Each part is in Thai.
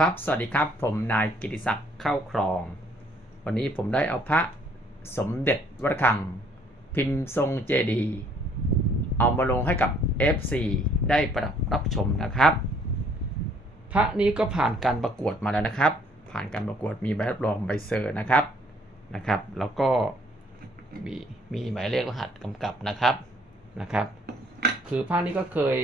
ครับ สวัสดีครับ ผมนายกิติศักดิ์เข้าครอง วันนี้ผมได้เอาพระสมเด็จวัดขัง พิมพ์ทรงเจดี เอามาลงให้กับ FC ได้ประดับรับชมนะครับ พระนี้ก็ผ่านการประกวดมาแล้วนะครับ ผ่านการประกวดมีใบรับรองใบเซอร์นะครับนะครับ แล้วก็มีมีหมายเลขรหัสกำกับนะครับนะครับ คือพระนี้ก็เคย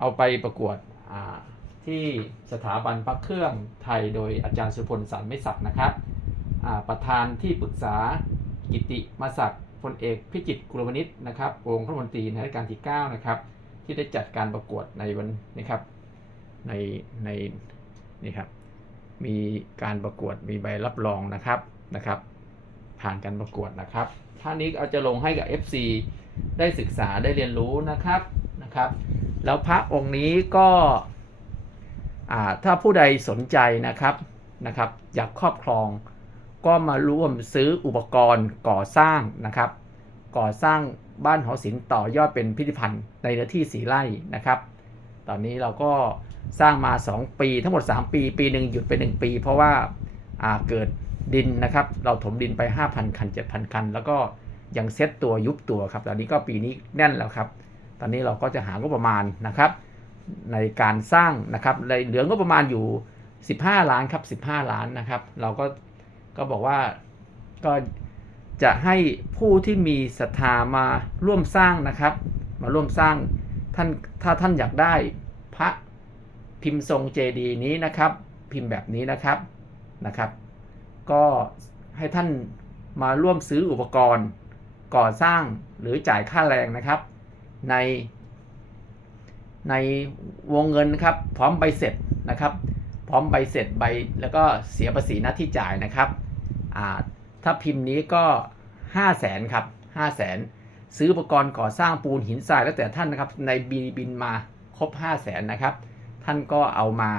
เอาไปประกวดอ่า ที่สถาบันพระเครื่องไทยโดยอาจารย์สุพลสารไม่ศักดิ์นะครับประธานที่ปรึกษากิติมาศักดิ์พลเอกพิจิตกุลวณิชนะครับองค์รัฐมนตรีในรัชกาลที่ 9 นะครับ ที่ได้จัดการประกวดในวันนี้ครับในในนี่ครับมีการประกวดมีใบรับรองนะครับนะครับ ผ่านการประกวดนะครับท่านนี้เอาจะลงให้กับ FC ได้ศึกษาได้เรียนรู้นะครับนะครับ แล้วพระองค์นี้ก็ ถ้าผู้ใดสนใจนะครับนะครับ อยากครอบครอง ก็มาร่วมซื้ออุปกรณ์ก่อสร้างนะครับ ก่อสร้างบ้านหอศิลป์ต่อยอดเป็นพิพิธภัณฑ์ในเนื้อที่สีไร่นะครับ ตอนนี้เราก็สร้างมา 2 ปีทั้งหมด 3 ปี ปีหนึ่งหยุดไป 1 ปี เพราะว่าาเกิดดินนะครับ เราถมดินไป 5,000 คัน 7,000 คัน แล้วก็ยังเซ็ตตัวยุบตัวครับตอนนี้ก็ปีนี้แน่นแล้วครับ ตอนนี้เราก็จะหางบประมาณนะครับ ในการสร้างนะครับเลยเหลืองบประมาณอยู่ 15 ล้านครับ 15 ล้านนะครับ เราก็ก็บอกว่าก็จะให้ผู้ที่มีศรัทธามาร่วมสร้างนะครับ มาร่วมสร้างท่านถ้าท่านอยากได้พระพิมพ์ทรงเจดีย์นี้นะครับ พิมพ์แบบนี้นะครับนะครับ ก็ให้ท่านมาร่วมซื้ออุปกรณ์ก่อสร้างหรือจ่ายค่าแรงนะครับ ใน ในวงเงินนะครับ พร้อมใบเสร็จนะครับ พร้อมใบเสร็จใบแล้วก็เสียภาษีหน้าที่จ่ายนะครับถ้าพิมพ์นี้ก็ 5 0 0แสนครับ5 0 0แสนซื้ออุปกรณ์ก่อสร้างปูนหินทรายแล้วแต่ท่านนะครับในบินบินมาครบ 5 0 0แสนนะครับ ท่านก็เอามา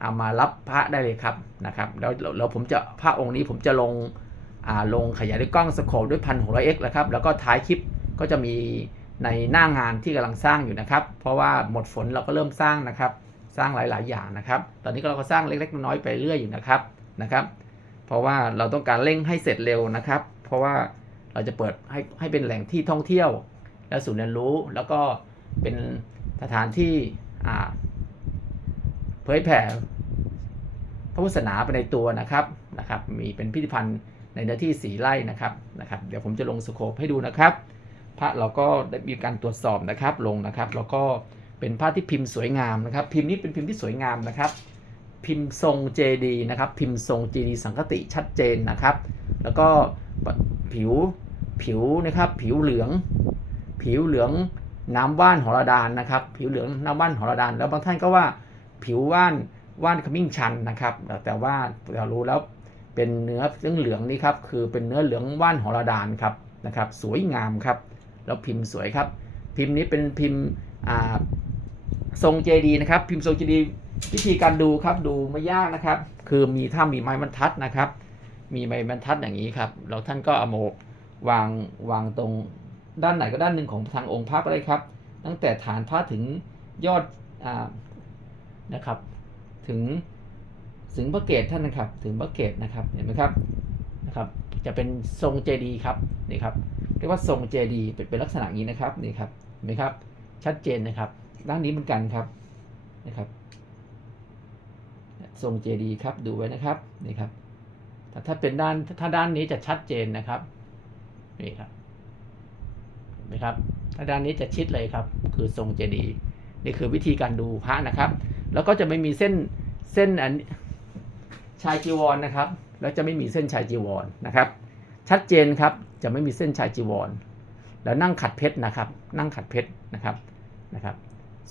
เอามารับพระได้เลยครับนะครับแล้วแล้วผมจะพระองค์นี้ผมจะลงลงขยายด้วยกล้องสโคปด้วยพันหกร้อยเอ็กซ์นะครับแล้วก็ท้ายคลิปก็จะมี ในหน้างานที่กำลังสร้างอยู่นะครับ เพราะว่าหมดฝนเราก็เริ่มสร้างนะครับ สร้างหลาย ๆ อย่างนะครับ ตอนนี้เราก็สร้างเล็ก ๆ น้อยๆไปเรื่อยอยู่นะครับนะครับ เพราะว่าเราต้องการเร่งให้เสร็จเร็วนะครับ เพราะว่าเราจะเปิดให้ให้เป็นแหล่งที่ท่องเที่ยว และศูนย์เรียนรู้แล้วก็เป็นสถานที่เผยแผ่พระพุทธศาสนาไปในตัวนะครับนะครับ มีเป็นพิพิธภัณฑ์ในเนื้อที่สีไร่นะครับนะครับ เดี๋ยวผมจะลงสโคปให้ดูนะครับ พระเราก็ได้มีการตรวจสอบนะครับลงนะครับแล้วก็เป็นผ้าที่พิมพ์สวยงามนะครับ พิมพ์นี้เป็นพิมพ์ที่สวยงามนะครับ พิมพ์ทรงเจดีนะครับ พิมพ์ทรงเจดีสังคติชัดเจนนะครับ แล้วก็ผิวผิวนะครับผิวเหลือง ผิวเหลืองน้ำว่านหอระดานนะครับ ผิวเหลืองน้ำว่านหอระดาน แล้วบางท่านก็ว่าผิวว่านว่านขมิ้นชันนะครับ แต่ว่าเรารู้แล้วเป็นเนื้อเรื่องเหลืองนี่ครับคือเป็นเนื้อเหลืองว่านหอระดานครับนะครับ สวยงามครับ แล้วพิมพ์สวยครับ พิมพ์นี้เป็นพิมพ์ทรงเจดีนะครับ พิมพ์ทรงเจดีวิธีการดูครับดูไม่ยากนะครับ คือมีถ้ามีไม้บรรทัดนะครับ มีไม้บรรทัดอย่างนี้ครับแล้วท่านก็เอามวางวางตรงด้านไหนก็ด้านหนึ่งของทางองค์พระก็ได้ครับ ตั้งแต่ฐานพระถึงยอดอนะครับ ถึงถึงพระเกศท่านนะครับ ถึงพระเกศนะครับเห็นไหมครับ นะครับ จะเป็นทรงเจดีครับนี่ครับเรียกว่าทรงเจดีเป็นลักษณะนี้นะครับนี่ครับเห็นไหมครับ ชัดเจนนะครับ ด้านนี้เหมือนกันครับนะครับทรงเจดีครับดูไว้นะครับนี่ครับแต่ถ้าเป็นด้านถ้าด้านนี้จะชัดเจนนะครับนี่ครับเห็นไหมครับ ถ้าด้านนี้จะชิดเลยครับ คือทรงเจดีนี่คือวิธีการดูพระนะครับ แล้วก็จะไม่มีเส้นเส้นอันชายจีวรนะครับ แล้วจะไม่มีเส้นชายจีวรนะครับ ชัดเจนครับจะไม่มีเส้นชายจีวร แล้วนั่งขัดเพชรนะครับ นั่งขัดเพชรนะครับนะครับ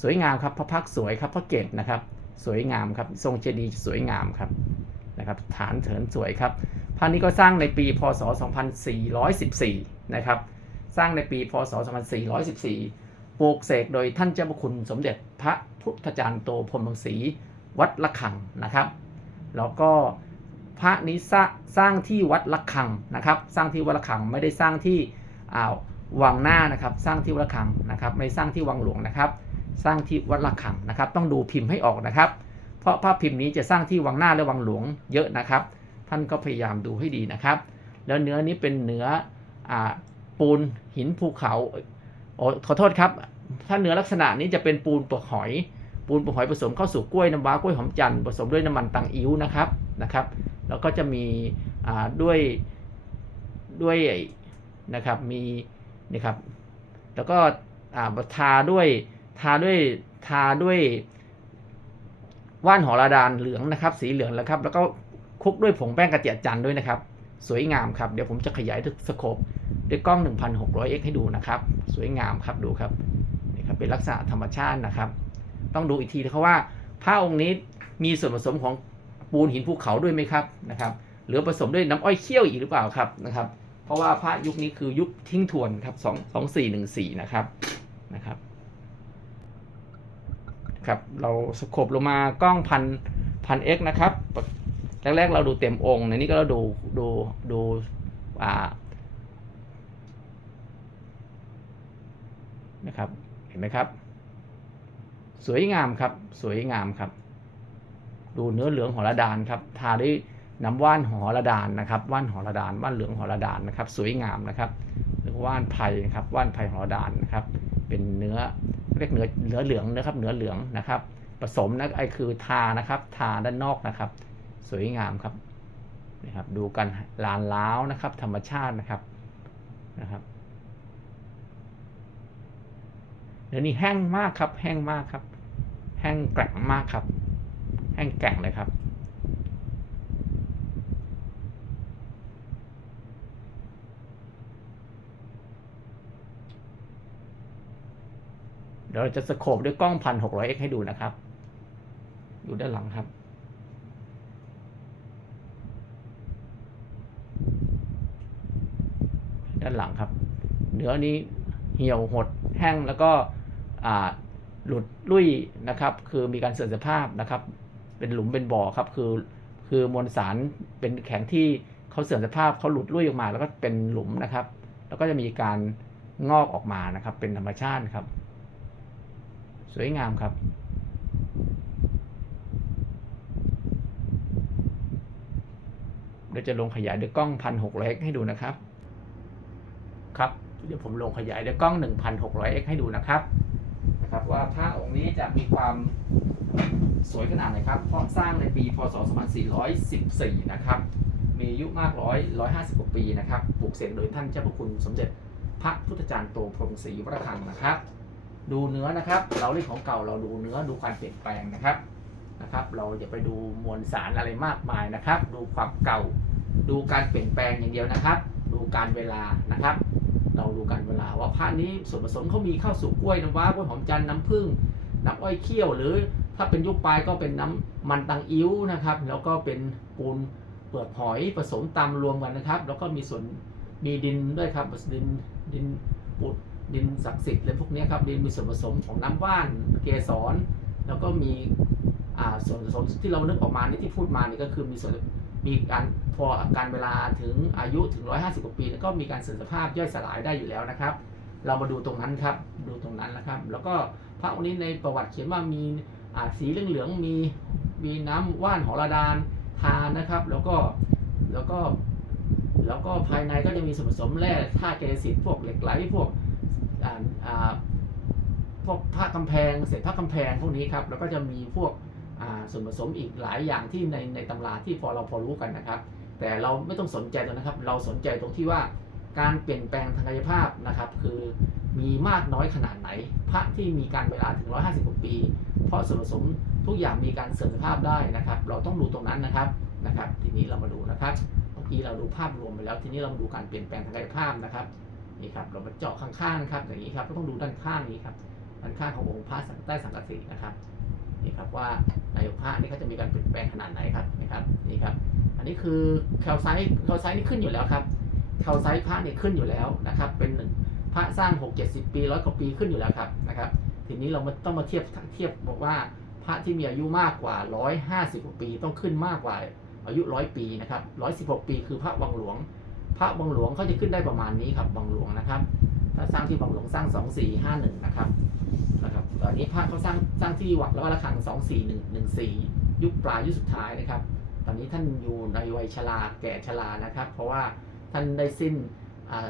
สวยงามครับพระพักสวยครับพระเกศนะครับ สวยงามครับทรงเจดีย์สวยงามครับนะครับฐานเถินสวยครับพระนี้ก็สร้างในปีพศ 2414 นะครับ สร้างในปีพศ 2414 ปลูกเสกโดยท่านเจ้าพระคุณสมเด็จพระพุทธจารย์โตพรหมรังสีวัดละคังนะครับ แล้วก็ พระนี้สร้างสร้างที่วัดละคังนะครับ สร้างที่วัดละคังไม่ได้สร้างที่อ่าวังหน้านะครับ สร้างที่วัดละคังนะครับ ไม่สร้างที่วังหลวงนะครับ สร้างที่วัดละคังนะครับ ต้องดูพิมพ์ให้ออกนะครับ เพราะระภาพพิมพ์นี้จะสร้างที่วังหน้าและวังหลวงเยอะนะครับ ท่านก็พยายามดูให้ดีนะครับ แล้วเนื้อนี้เป็นเนื้ออปูนหินภูเขาโอ้ขอโทษครับ ถ้าเนื้อลักษณะนี้จะเป็นปูนเปลือกหอย ปูนเปลือกหอยผสมเข้าสู่กล้วยน้ำว้ากล้วยหอมจันทร์ผสมด้วยน้ำมันตังอิ้วนะครับนะครับ แล้วก็จะมีด้วยด้วยนะครับมีนี่ครับ แล้วก็ทาด้วยทาด้วยทาด้วยว่านหอระดานเหลืองนะครับ สีเหลืองแล้วครับ แล้วก็คลุกด้วยผงแป้งกระเจียดจันทร์ด้วยนะครับ สวยงามครับ เดี๋ยวผมจะขยายด้วยสโคปด้วยกล้อง 1600x ให้ดูนะครับ สวยงามครับดูครับนี่ครับ เป็นลักษณะธรรมชาตินะครับ ต้องดูอีกทีนะครับว่าผ้าองค์นี้มีส่วนผสมของ ปูนหินภูเขาด้วยไหมครับนะครับ หรือผสมด้วยน้ำอ้อยเคี่ยวอีกหรือเปล่าครับนะครับ เพราะว่าพระยุคนี้คือยุคทิ้งทวนครับสองสองสี่หนึ่งสี่นะครับนะครับครับเราสโคบลงมากล้องพันพันเอ็กนะครับแรกๆเราดูเต็มองค์ในนี้ก็เราดูดูดูอ่านะครับเห็นไหมครับ สวยงามครับ สวยงามครับ ดูเนื้อเหลืองหอระดานครับทาด้วยน้ำว่านหอระดานนะครับว่านหอระดานว่านเหลืองหอระดานนะครับ สวยงามนะครับหรือว่านไผ่นะครับว่านไผ่หอระดานนะครับ เป็นเนื้อเรียกเนื้อเนื้อเหลืองนะครับเนื้อเหลืองนะครับ ผสมนะไอคือทานะครับ ทาด้านนอกนะครับ สวยงามครับนะครับ ดูกันลานล้าวนะครับ ธรรมชาตินะครับนะครับเดี๋ยวนี้แห้งมากครับ แห้งมากครับ แห้งแกร่งมากครับ แห้งแกร่งเลยครับเดี๋ยวเราจะสโคบด้วยกล้องพันหกร้อยเอ็กให้ดูนะครับอยู่ด้านหลังครับ ด้านหลังครับ เนื้อนี้เหี่ยวหดแห้งแล้วก็หลุดลุ่ยนะครับ คือมีการเสื่อมสภาพนะครับ เป็นหลุมเป็นบ่อครับ คือ คือมวลสารเป็นแข็งที่เขาเสื่อมสภาพเขาหลุดลุ่ยออกมา แล้วก็เป็นหลุมนะครับ แล้วก็จะมีการงอกออกมานะครับ เป็นธรรมชาติครับ สวยงามครับเดี๋ยวจะลงขยายด้วยกล้องพันหกร้อยให้ดูนะครับ ครับ เดี๋ยวผมลงขยายด้วยกล้อง 1,600x ให้ดูนะครับ นะครับว่าพระองค์นี้จะมีความ สวยขนาดไหนครับ เพราะสร้างในปี พศ 2414 นะครับ มีอายุมากร้อยร้อยห้าสิบกว่าปีนะครับ ปลูกเสกโดยท่านเจ้าพระคุณสมเด็จพระพุทธจารย์โตพรมศรีวรคังนะครับ ดูเนื้อนะครับ เราเรื่องของเก่าเราดูเนื้อดูการเปลี่ยนแปลงนะครับนะครับ เราอย่าไปดูมวลสารอะไรมากมายนะครับ ดูความเก่า ดูการเปลี่ยนแปลงอย่างเดียวนะครับ ดูการเวลานะครับ เราดูกันเวลาว่าพระนี้ส่วนผสมเขามีข้าวสุกกล้วยน้ำว้ากล้วยหอมจันทร์น้ำผึ้งน้ำอ้อยเคี่ยวหรือ ถ้าเป็นยุคปลายก็เป็นน้ำมันตังอิ้วนะครับ แล้วก็เป็นปูนเปลือกหอยผสมตำรวมกันนะครับ แล้วก็มีส่วนมีดินด้วยครับดินดินปุดดินศักดิ์สิทธิ์อะไรพวกนี้ครับดินมีส่วนผสมของน้ำว่านเกสร แล้วก็มีอ่าส่วนผสมที่เรานึกออกมานี่ที่พูดมานี่ก็คือมีส่วนมีการพอการเวลาถึงอายุถึง 150กว่าปีแล้วก็มีการเสื่อมสภาพย่อยสลายได้อยู่แล้วนะครับ เรามาดูตรงนั้นครับดูตรงนั้นนะครับ แล้วก็พระองค์นี้ในประวัติเขียนว่ามี สีเหลืองๆมีมีน้ำว่านหอระดานทานนะครับ แล้วก็แล้วก็แล้วก็ภายในก็จะมีส่วนผสมแร่ธาตุเกสิตพวกเหล็กไหลพวกอ่าพวกผ้ากำแพงเศษผ้ากำแพงพวกนี้ครับแล้วก็จะมีพวกอ่าส่วนผสมอีกหลายอย่างที่ในในตำราที่พอเราพอรู้กันนะครับ แต่เราไม่ต้องสนใจตรงนะครับ เราสนใจตรงที่ว่าการเปลี่ยนแปลงทางกายภาพนะครับ คือ มีมากน้อยขนาดไหน พระที่มีการเวลาถึง 150กว่าปี เพราะส่วนผสมทุกอย่างมีการเสื่อมสภาพได้นะครับ เราต้องดูตรงนั้นนะครับนะครับ ทีนี้เรามาดูนะครับเมื่อกี้เราดูภาพรวมไปแล้วทีนี้เรามาดูการเปลี่ยนแปลงทางกายภาพนะครับนี่ครับเรามาเจาะข้างๆนะครับอย่างนี้ครับก็ต้องดูด้านข้างนี้ครับด้านข้างขององค์พระสังใต้สังกะสีนะครับนี่ครับว่าในพระนี่เขาจะมีการเปลี่ยนแปลงขนาดไหนครับนะครับนี่ครับ อันนี้คือแคลไซต์แคลไซต์นี่ขึ้นอยู่แล้วครับแคลไซต์พระนี่ขึ้นอยู่แล้วนะครับเป็นหนึ่ง พระสร้าง6 70ปีร้อยกว่าปีขึ้นอยู่แล้วครับนะครับทีนี้เรามาต้องมาเทียบเทียบบอกว่าพระที่มีอายุมากกว่า150กว่าปีต้องขึ้นมากกว่าอายุร้อยปีนะครับร้อยสิบหกปีคือพระวังหลวง พระวังหลวงเขาจะขึ้นได้ประมาณนี้ครับวังหลวงนะครับ ถ้าสร้างที่วังหลวงสร้างสองสี่ห้าหนึ่งนะครับนะครับตอนนี้พระเขาสร้างสร้างที่วัดแล้วก็ระฆังสองสี่หนึ่งหนึ่งสี่ยุคปลายยุคสุดท้ายนะครับ ตอนนี้ท่านอยู่ในวัยชราแก่ชรานะครับ เพราะว่าท่านได้สิ้นอ่า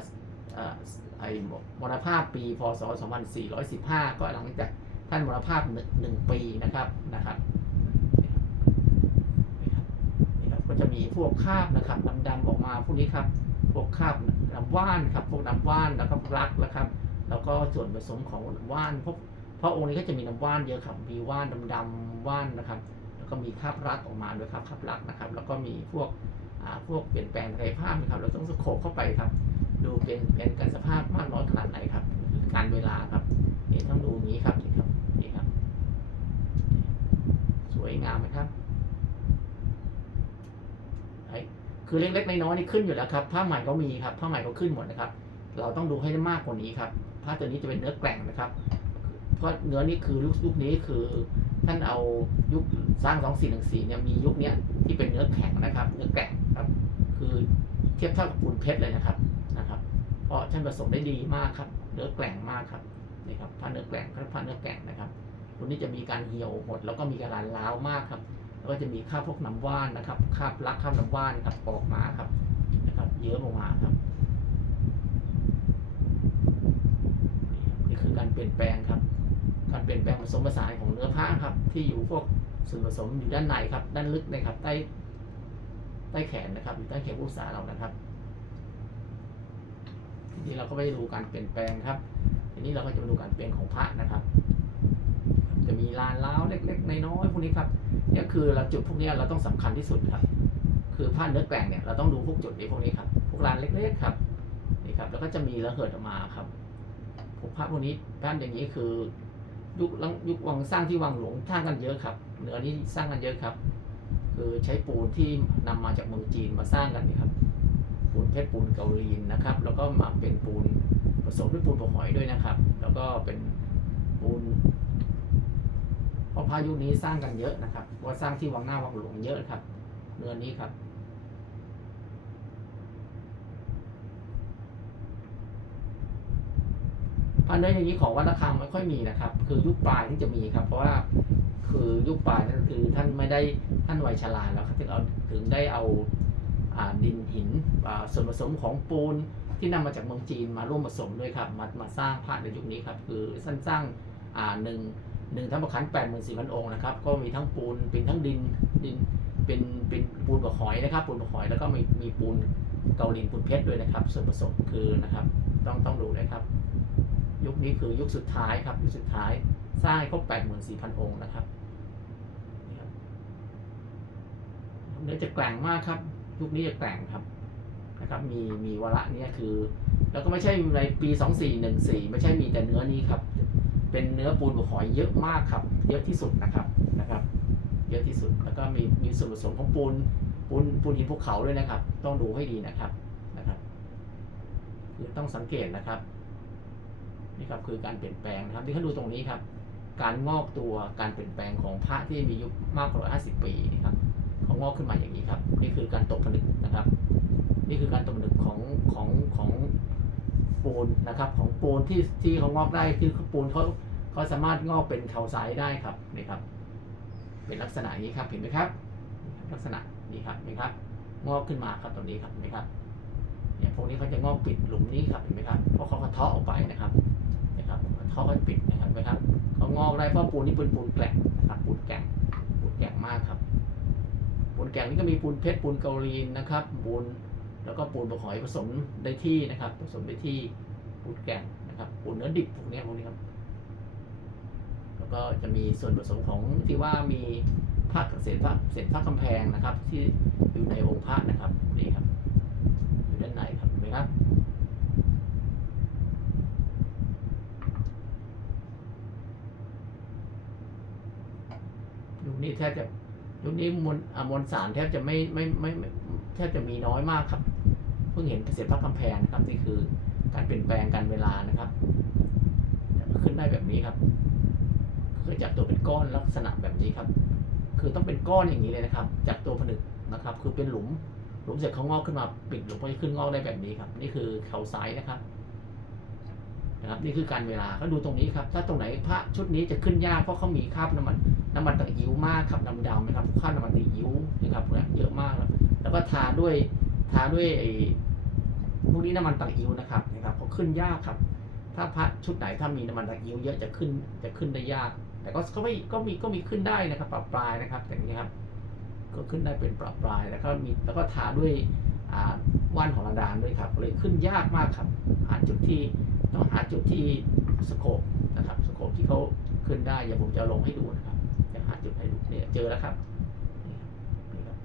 ไอ้มรณภาพปี พศ 2415 ก็หลังจากท่านมรณภาพหนึ่งปีนะครับนะครับนี่ครับก็จะมีพวกคาบนะครับดำๆออกมาพวกนี้ครับ พวกคาบน้ำว่านครับ พวกน้ำว่านแล้วก็รักนะครับ แล้วก็ส่วนผสมของว่านเพราะเพระองค์นี้ก็จะมีน้ำว่านเยอะครับ มีว่านดำๆว่านนะครับ แล้วก็มีคาบรักออกมาด้วยครับคาบรักนะครับ แล้วก็มีพวกพวกเปลี่ยนแปลงทางกายภาพนะครับ เราต้องสโคบเข้าไปครับ ดูเป็นเป็นการสภาพมากน้อยขนาดไหนครับ การเวลาครับนี่ต้องดูอย่างนี้ครับนี่ครับนี่ครับ สวยงามไหมครับไอ้คือเล็กๆน้อยๆนี่ขึ้นอยู่แล้วครับผ้าใหม่ก็มีครับผ้าใหม่ก็ขึ้นหมดนะครับ เราต้องดูให้ได้มากกว่านี้ครับผ้าตัวนี้จะเป็นเนื้อแกร่งนะครับ เพราะเนื้อนี้คือยุคยุคนี้คือท่านเอายุคสร้างสองสี่หนึ่งสี่เนี่ยมียุคเนี้ยที่เป็นเนื้อแข็งนะครับ เนื้อแกร่งครับ คือเทียบเท่ากับปูนเพชรเลยนะครับ เพราะท่านผสมได้ดีมากครับ เนื้อแกร่งมากครับนี่ครับผ้าเนื้อแกร่งผ้าเนื้อแกร่งนะครับตัวนี้จะมีการเหี่ยวหมดแล้วก็มีการล้าวมากครับแล้วก็จะมีคราบพวกน้ำว่านนะครับคราบลักคราบน้ำว่านครับออกมาครับนะครับเยอะออกมาครับนี่คือการเปลี่ยนแปลงครับ การเปลี่ยนแปลงผสมผสานของเนื้อผ้าครับ ที่อยู่พวกส่วนผสมอยู่ด้านในครับ ด้านลึกนะครับใต้ใต้แขนนะครับอยู่ใต้แขนผู้สาเรานะครับ นี้เราก็ไปดูการเปลี่ยนแปลงครับทีนี้เราก็จะมาดูการเปลี่ยนของพระนะครับ จะมีลานเล้าเล็กๆน้อยๆพวกนี้ครับเนี่ยคือเราจุดพวกนี้เราต้องสำคัญที่สุดครับ คือผ้าเนื้อแกร่งเนี่ยเราต้องดูพวกจุดนี้พวกนี้ครับ พวกลานเล็กๆครับนี่ครับ แล้วก็จะมีระเหิดออกมาครับพวกผ้าพวกนี้ด้านอย่างนี้คือ ยุคลังยุควังสร้างที่วังหลวงสร้างกันเยอะครับเหนือนี้สร้างกันเยอะครับ คือใช้ปูนที่นำมาจากเมืองจีนมาสร้างกันนี่ครับ ปูนเพชรปูนเกาลีนนะครับ แล้วก็มาเป็นปูนผสมด้วยปูนปะหอยด้วยนะครับ แล้วก็เป็นปูนเพราะพายุนี้สร้างกันเยอะนะครับว่าสร้างที่วังหน้าวังหลวงเยอะครับเนื้อนี้ครับพันธุ์อย่างนี้ของวัดระฆังไม่ค่อยมีนะครับ คือยุคปลายที่จะมีครับ เพราะว่าคือยุคปลายนั่นคือท่านไม่ได้ท่านวัยชราแล้วครับถึงเอาถึงได้เอา ดินหินส่วนผสมของปูนที่นำมาจากเมืองจีนมาร่วมผสมด้วยครับมามาสร้างพระในยุคนี้ครับคือท่านสร้างอ่าหนึ่งหนึ่งทั้งประคันแปดหมื่นสี่พันองค์นะครับก็มีทั้งปูนเป็นทั้งดินดินเป็นเป็นปูนบะหอยนะครับปูนบะหอยแล้วก็มีมีปูนเกาหลีปูนเพชรด้วยนะครับ ส่วนผสมคือนะครับต้องต้องดูนะครับ ยุคนี้คือยุคสุดท้ายครับยุคสุดท้ายสร้างให้ครบ84,000องค์นะครับนี่ครับเนื้อจะแกร่งมากครับ ยุคนี้จะแกร่งครับนะครับ มีมีวาระเนี้ยคือ แล้วก็ไม่ใช่ในปี2414ไม่ใช่มีแต่เนื้อนี้ครับ เป็นเนื้อปูนบุหอยเยอะมากครับ เยอะที่สุดนะครับนะครับ เยอะที่สุดแล้วก็มีมีส่วนผสมของปูนปูนปูนหินภูเขาด้วยนะครับ ต้องดูให้ดีนะครับนะครับคือต้องสังเกตนะครับนี่ครับคือการเปลี่ยนแปลงนะครับที่เขาดูตรงนี้ครับ การงอกตัวการเปลี่ยนแปลงของพระที่มีอายุมากกว่า 50 ปีนี่ครับ งอกขึ้นมาอย่างนี้ครับ นี่คือการตกผลึกนะครับ นี่คือการตกผลึกของของของปูนนะครับ ของปูนที่ที่เขางอกได้คือปูนเขาเขาสามารถงอกเป็นเขาไซส์ได้ครับนี่ครับ เป็นลักษณะนี้ครับเห็นไหมครับ ลักษณะนี้ครับเห็นไหมครับ งอกขึ้นมาครับตรงนี้ครับเห็นไหมครับเนี่ยพวกนี้เขาจะงอกปิดหลุมนี้ครับเห็นไหมครับเพราะเขากระเทาะออกไปนะครับนะครับกระเทาะกันปิดนะครับเห็นไหมครับเขางอกได้เพราะปูนนี้เป็นปูนแกร่งนะครับปูนแกร่งปูนแกร่งมากครับ ปูนแกงนี่ก็มีปูนเพชรปูนเกาหลีนะครับปูนแล้วก็ปูนบะหอยผสมได้ที่นะครับ ผสมได้ที่ปูนแกงนะครับปูนเนื้อดิบพวกนี้พวกนี้ครับแล้วก็จะมีส่วนผสมของที่ว่ามีผ้าเศษผ้าเศษผ้ากำแพงนะครับ ที่อยู่ในองค์พระนะครับนี่ครับอยู่ด้านในครับเห็นไหมครับยุคนี้แทบจะ ยุคนี้มวลมวลสารแทบจะไม่ไม่ไม่แทบจะมีน้อยมากครับ เพิ่งเห็นเศษพระกำแพงนะครับนี่คือการเปลี่ยนแปลงการเวลานะครับขึ้นได้แบบนี้ครับคือจับตัวเป็นก้อนลักษณะแบบนี้ครับ คือต้องเป็นก้อนอย่างนี้เลยนะครับ จากตัวผนึกนะครับ คือเป็นหลุมหลุมเสร็จเขางอกขึ้นมาปิดหลุมก็จะขึ้นงอกได้แบบนี้ครับ นี่คือเขาไซส์นะครับ นะครับนี่คือการเวลาก็ดูตรงนี้ครับ ถ้าตรงไหนพระชุดนี้จะขึ้นยากเพราะเขามีคราบน้ำมันน้ำมันตะอิ้วมากครับดำดำๆนะครับคราบน้ำมันตะอิ้วนะครับเนี่ยเยอะมากครับแล้วก็ทาด้วยทาด้วยไอ้พวกนี้น้ำมันตะอิ้วนะครับนะครับเขาขึ้นยากครับ ถ้าพระชุดไหนถ้ามีน้ำมันตะอิ้วเยอะจะขึ้นจะขึ้นได้ยาก แต่ก็ก็ไม่ก็มีก็มีขึ้นได้นะครับปรับปลายนะครับอย่างนี้ครับ ก็ขึ้นได้เป็นปรับปลายแล้วก็มีแล้วก็ทาด้วยว่านของระดานด้วยครับเลยขึ้นยากมากครับหาจุดที่ ต้องหาจุดที่สโคปนะครับสโคปที่เขาขึ้นได้อย่าผมจะลงให้ดูนะครับจะหาจุดให้ดูเนี่ยเจอแล้วครับนี่ครับนี่ครับ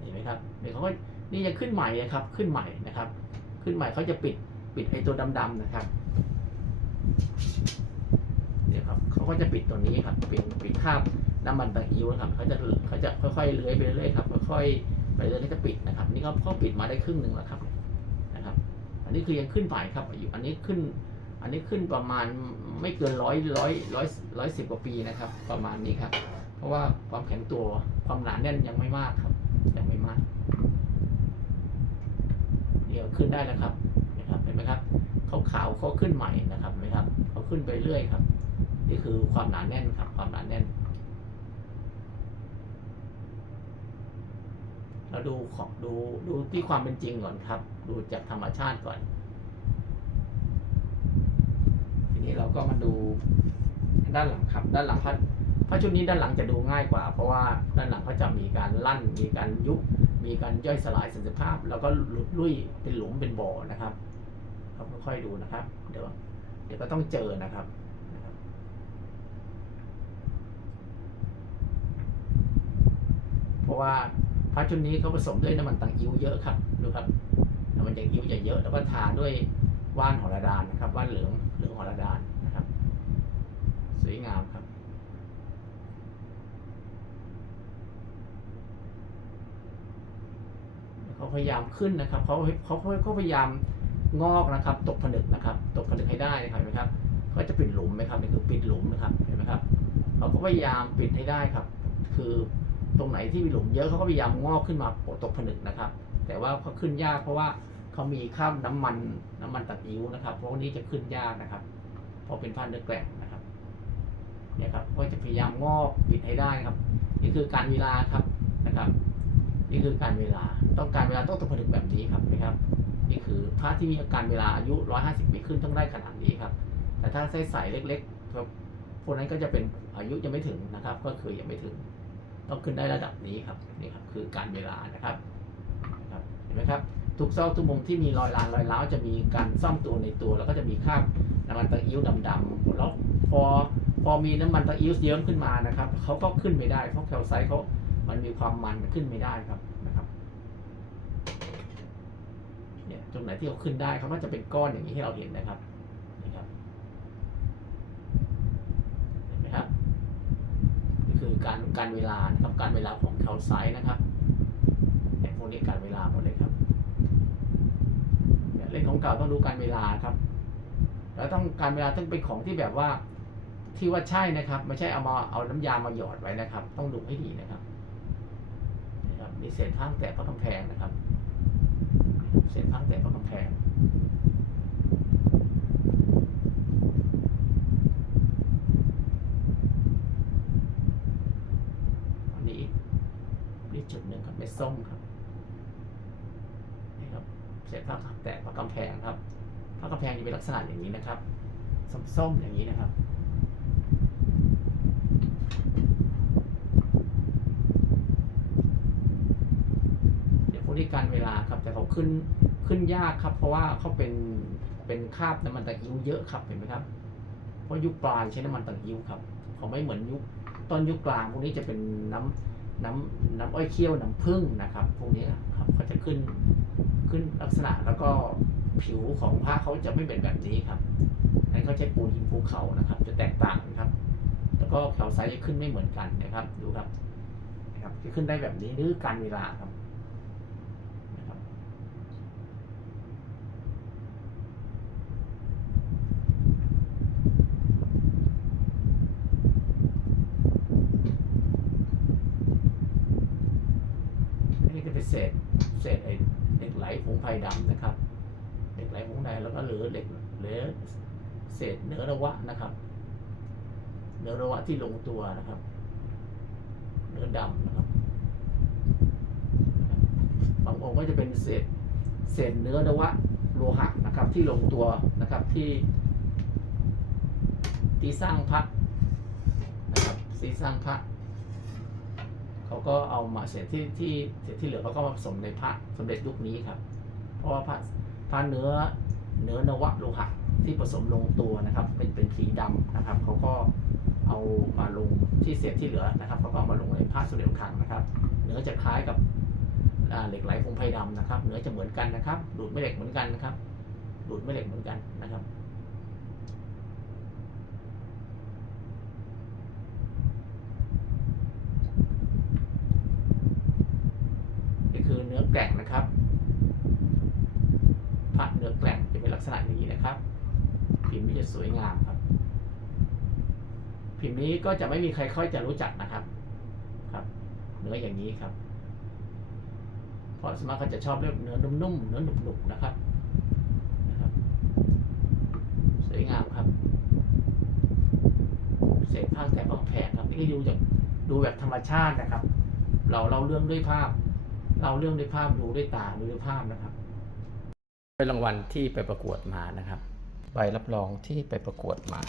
เห็นไหมครับเนี่ยเขาก็นี่ยังขึ้นใหม่นะครับ ขึ้นใหม่นะครับ ขึ้นใหม่เขาจะปิดปิดไอ้ตัวดำๆนะครับเนี่ยครับเขาก็จะปิดตัวนี้ครับปิดปิดคาบน้ำมันตะอิ้วนะครับเขาจะเขาจะค่อยๆเลื้อยไปเรื่อยๆครับค่อยๆไปเรื่อยๆก็จะปิดนะครับ นี่เขาเขาปิดมาได้ครึ่งหนึ่งแล้วครับ อันนี้คือยังขึ้นใหม่ครับอายุอันนี้ขึ้น อันนี้ขึ้นประมาณไม่เกินร้อยร้อยร้อยร้อยสิบกว่าปีนะครับ ประมาณนี้ครับ เพราะว่าความแข็งตัวความหนาแน่นยังไม่มากครับยังไม่มากเดี๋ยวขึ้นได้แล้วครับนะครับเห็นไหมครับเขาขาวเขาขึ้นใหม่นะครับเห็นไหมครับเขาขึ้นไปเรื่อยครับ นี่คือความหนาแน่นครับ ความหนาแน่น เราดูของดูดูที่ความเป็นจริงก่อนครับ ดูจากธรรมชาติก่อน ทีนี้เราก็มาดูด้านหลังครับ ด้านหลังพระพระชุดนี้ด้านหลังจะดูง่ายกว่า เพราะว่าด้านหลังเขาจะมีการลั่น มีการยุบมีการย่อยสลายสันติภาพ แล้วก็หลุดลุ่ยเป็นหลุมเป็นบ่อนะครับครับค่อยๆดูนะครับ เดี๋ยวเดี๋ยวก็ต้องเจอนะครับเพราะว่า พระชุดนี้เขาผสมด้วยน้ำมันตังอิ้วเยอะครับดูครับน้ำมันตังอิ้วจะเยอะแล้วก็ทาด้วยว่านหอระดานนะครับว่านเหลืองเหลืองหอระดานนะครับ สวยงามครับเขาพยายามขึ้นนะครับเขาเขาเขาพยายามงอกนะครับ ตกผนึกนะครับ ตกผนึกให้ได้นะครับเห็นไหมครับก็จะปิดหลุมไหมครับนี่คือปิดหลุมนะครับเห็นไหมครับเขาก็พยายามปิดให้ได้ครับ คือ ตรงไหนที่มีหลุมเยอะเขาก็พยายามงอกขึ้นมาตกผนึกนะครับ แต่ว่าเขาขึ้นยากเพราะว่าเขามีข้ามน้ำมันน้ำมันตะกิ้วนะครับ เพราะว่านี้จะขึ้นยากนะครับพราะเป็นผ้าเนื้อแกร่งนะครับเนี่ยครับก็จะพยายามงอกปิดให้ได้ครับ นี่คือการเวลาครับนะครับ นี่คือการเวลาต้องการเวลาต้องตกผลึกแบบนี้ครับนะครับ นี่คือพระที่มีอาการเวลาอายุ 150 ปีขึ้นต้องได้ขนาดนี้ครับ แต่ถ้าใส่ใส่เล็กๆครับพวกนั้นก็จะเป็นอายุยังไม่ถึงนะครับ ก็คือยังไม่ถึง ต้องขึ้นได้ระดับนี้ครับนี่ครับคือการเวลานะครับเห็นไหมครับ ทุกซอกทุกมุมที่มีรอยลานรอยร้าวจะมีการซ่อมตัวในตัว แล้วก็จะมีคราบน้ำมันตะอิ้วดำๆแล้วพอพอมีน้ำมันตะอิ้วเยิ้มขึ้นมานะครับเขาก็ขึ้นไม่ได้เพราะแคลไซต์เขามันมีความมันขึ้นไม่ได้ครับนะครับเนี่ยตรงไหนที่เขาขึ้นได้เขาก็จะเป็นก้อนอย่างนี้ให้เราเห็นนะครับนี่ครับเห็นไหมครับนี่คือ การการเวลานะครับการเวลาของแคลไซต์นะครับเนี่ยพวกนี้การเวลาหมดเลยครับเนี่ยเล่นของเก่าต้องดูการเวลาครับ แล้วต้องการเวลาต้องเป็นของที่แบบว่าที่ว่าใช่นะครับ ไม่ใช่เอามาเอาน้ำยามาหยอดไว้นะครับ ต้องดูให้ดีนะครับนะครับมีเศษพังแตกพระกำแพงนะครับ เศษพังแตกพระกำแพง อันนี้อีกนี่จุดหนึ่งครับเม็ดส้มครับนี่ครับ เศษผ้าแตกเพรากำแพงครับผ้ากำแพงจะเป็นลักษณะอย่างนี้นะครับ ส้มๆอย่างนี้นะครับเดี๋ยวพวกนี้การเวลาครับแต่เขาขึ้นขึ้นยากครับ เพราะว่าเขาเป็นเป็นคาบน้ำมันตะอิ้วเยอะครับเห็นไหมครับ เพราะยุคปลายใช้น้ำมันตะอิ้วครับเขาไม่เหมือนยุคต้นยุคกลางพวกนี้จะเป็นน้ำน้ำน้ำอ้อยเคี่ยวน้ำผึ้งนะครับ พวกนี้ครับเขาจะขึ้น ขึ้นลักษณะแล้วก็ผิวของผ้าเขาจะไม่เป็นแบบนี้ครับนั่นเขาใช้ปูนหินภูเขานะครับ จะแตกต่างนะครับ แล้วก็แถวไซส์จะขึ้นไม่เหมือนกันนะครับ ดูครับนะครับ จะขึ้นได้แบบนี้นี่คือการเวลาครับนี่ก็เป็นเศษเศษไอ้ ล็กไหลผงไฟดำนะครับ เหล็กไหลผงใดแล้วก็เหลือเหล็กหรือเศษเนื้อระวะนะครับ เนื้อระวะที่ลงตัวนะครับ เนื้อดำนะครับบางองค์ก็จะเป็นเศษเศษเนื้อระวะโลหะนะครับ ที่ลงตัวนะครับที่ที่สร้างพระนะครับที่สร้างพระ เขาก็เอามาเศษที่ที่เศษที่เหลือเขาก็มาผสมในพระสมเด็จยุคนี้ครับ เพราะว่าพระพระเนื้อเนื้อนวะโลหะที่ผสมลงตัวนะครับ เป็นเป็นสีดำนะครับเขาก็เอามาลงที่เศษที่เหลือนะครับเขาก็ามาลงในพระสมเด็จขังนะครับ เนื้อจะคล้ายกับเหล็กไหลพงไพดำนะครับ เนื้อจะเหมือนกันนะครับ ดูดไม่เหล็กเหมือนกันนะครับ ดูดไม่เหล็กเหมือนกันนะครับ นี่คือเนื้อแกร่งนะครับพระเนื้อแกร่งจะเป็นลักษณะนี้นะครับ พิมพ์นี้จะสวยงามครับ พิมพ์นี้ก็จะไม่มีใครค่อยจะรู้จักนะครับ ครับ เนื้ออย่างนี้ครับเพราะสมากเขาจะชอบเรียกเนื้อนุ่มๆเนื้อหนุบๆนะครับนะครับ สวยงามครับเศษผ้าแต่ก็แผงครับนี่ดูจากดูแบบธรรมชาตินะครับ เราเล่าเรื่องด้วยภาพ เราเรื่องด้วยภาพดูด้วยตาดูด้วยภาพนะครับ เป็นรางวัลที่ไปประกวดมานะครับ ใบรับรองที่ไปประกวดมา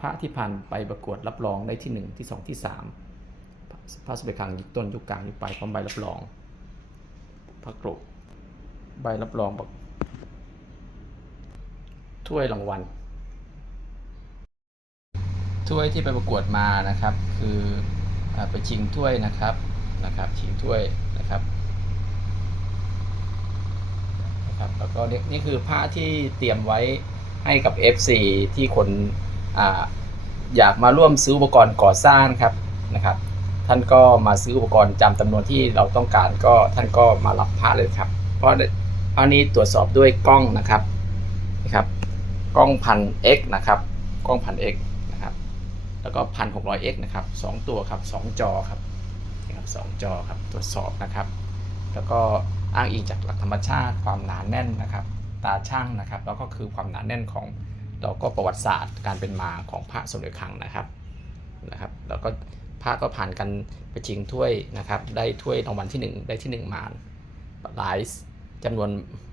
พระที่ผ่านไปประกวดรับรองได้ที่หนึ่งที่สองที่สามพระสมเด็จคลังยุคต้นยุคกลางยุคปลายพร้อมใบรับรอง พระกรุใบรับรองบอกถ้วยรางวัลถ้วยที่ไปประกวดมานะครับ คือ ไปชิงถ้วยนะครับนะครับ ชิงถ้วยนะครับนะครับแล้วก็นี่นี่คือผ้าที่เตรียมไว้ให้กับ FC ที่คนอาอยากมาร่วมซื้ออุปกรณ์ก่อสร้างครับนะครับ ท่านก็มาซื้ออุปกรณ์จำจำนวนที่เราต้องการก็ท่านก็มารับผ้าเลยครับ เพราะผ้านี้ตรวจสอบด้วยกล้องนะครับนะครับ กล้องพัน X นะครับ กล้องพัน X แล้วก็พันหกร้อย X นะครับสองตัวครับสองจอครับนี่ครับสองจอครับตรวจสอบนะครับ แล้วก็อ้างอิงจากหลักธรรมชาติ ความหนาแน่นนะครับ ตาช่างนะครับ แล้วก็คือความหนาแน่นของแล้วก็ประวัติศาสตร์การเป็นมาของพระสมเด็จคลังนะครับนะครับ แล้วก็พระก็ผ่านกันไปชิงถ้วยนะครับ ได้ถ้วยรางวัลที่หนึ่งได้ที่หนึ่งมาหลายจำนวน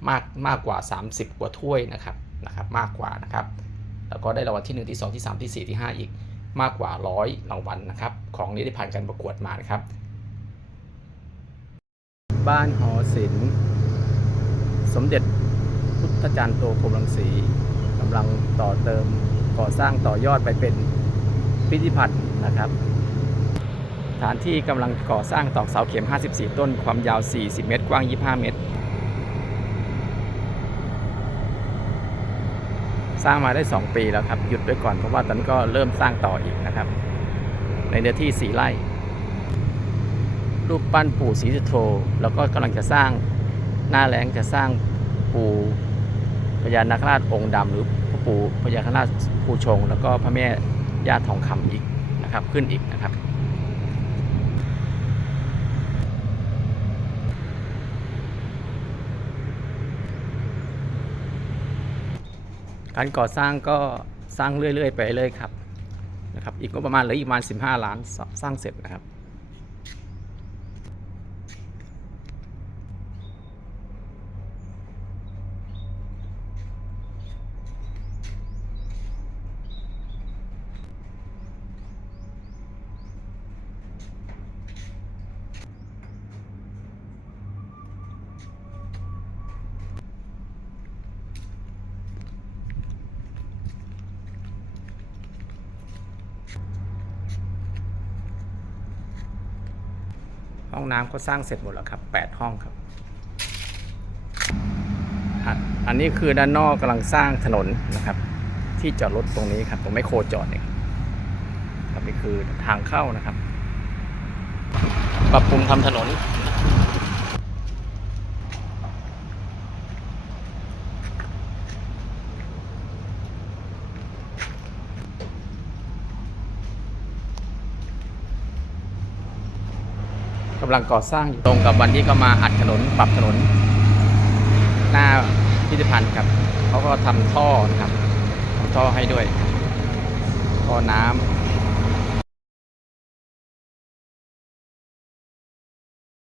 มากมากกว่า 30 กว่าถ้วยนะครับนะครับ มากกว่านะครับ แล้วก็ได้รางวัลที่ 1 ที่ 2 ที่ 3 ที่ 4 ที่ 5 อีก มากกว่าร้อยรางวัลนะครับ ของนี้ได้ผ่านการประกวดมานะครับ บ้านหอศิลป์สมเด็จพุทธจารย์โตพรมรังสีกำลังต่อเติมก่อสร้างต่อยอดไปเป็นพิพิธภัณฑ์นะครับสถานที่กำลังก่อสร้างตอกเสาเข็ม 54 ต้น ความยาว 40 เมตร กว้าง 25 เมตร สร้างมาได้ 2 ปีแล้วครับหยุดไว้ก่อนเพราะว่าตอนนี้ก็เริ่มสร้างต่ออีกนะครับ ในเนื้อที่ 4ไร่รูปปั้นปู่ศรีสุโธแล้วก็กำลังจะสร้างหน้าแรงจะสร้างปู่พญานาคราชองค์ดำหรือพระปู่พญานาคราชภูชง แล้วก็พระแม่ย่าทองคำอีกนะครับขึ้นอีกนะครับ การก่อสร้างก็สร้างเรื่อยๆ ไปเลยครับนะครับ อีกก็ประมาณเหลืออีกประมาณ 15 ล้านสร้างเสร็จนะครับ ห้องน้ำก็สร้างเสร็จหมดแล้วครับ 8 ห้องครับ อันนี้คือด้านนอกกำลังสร้างถนนนะครับ ที่จอดรถตรงนี้ครับตรงไม่โครจอดเนี่ยครับนี่คือทางเข้านะครับ ปรับปรุงทำถนนำลังก่อสร้างอยู่ตรงกับวันที่ก็มาอัดถนนปรับถนน หน้าพิพิธภัณฑ์ครับเขาก็ทำท่อนะครับทำท่อให้ด้วยท่อน้ำ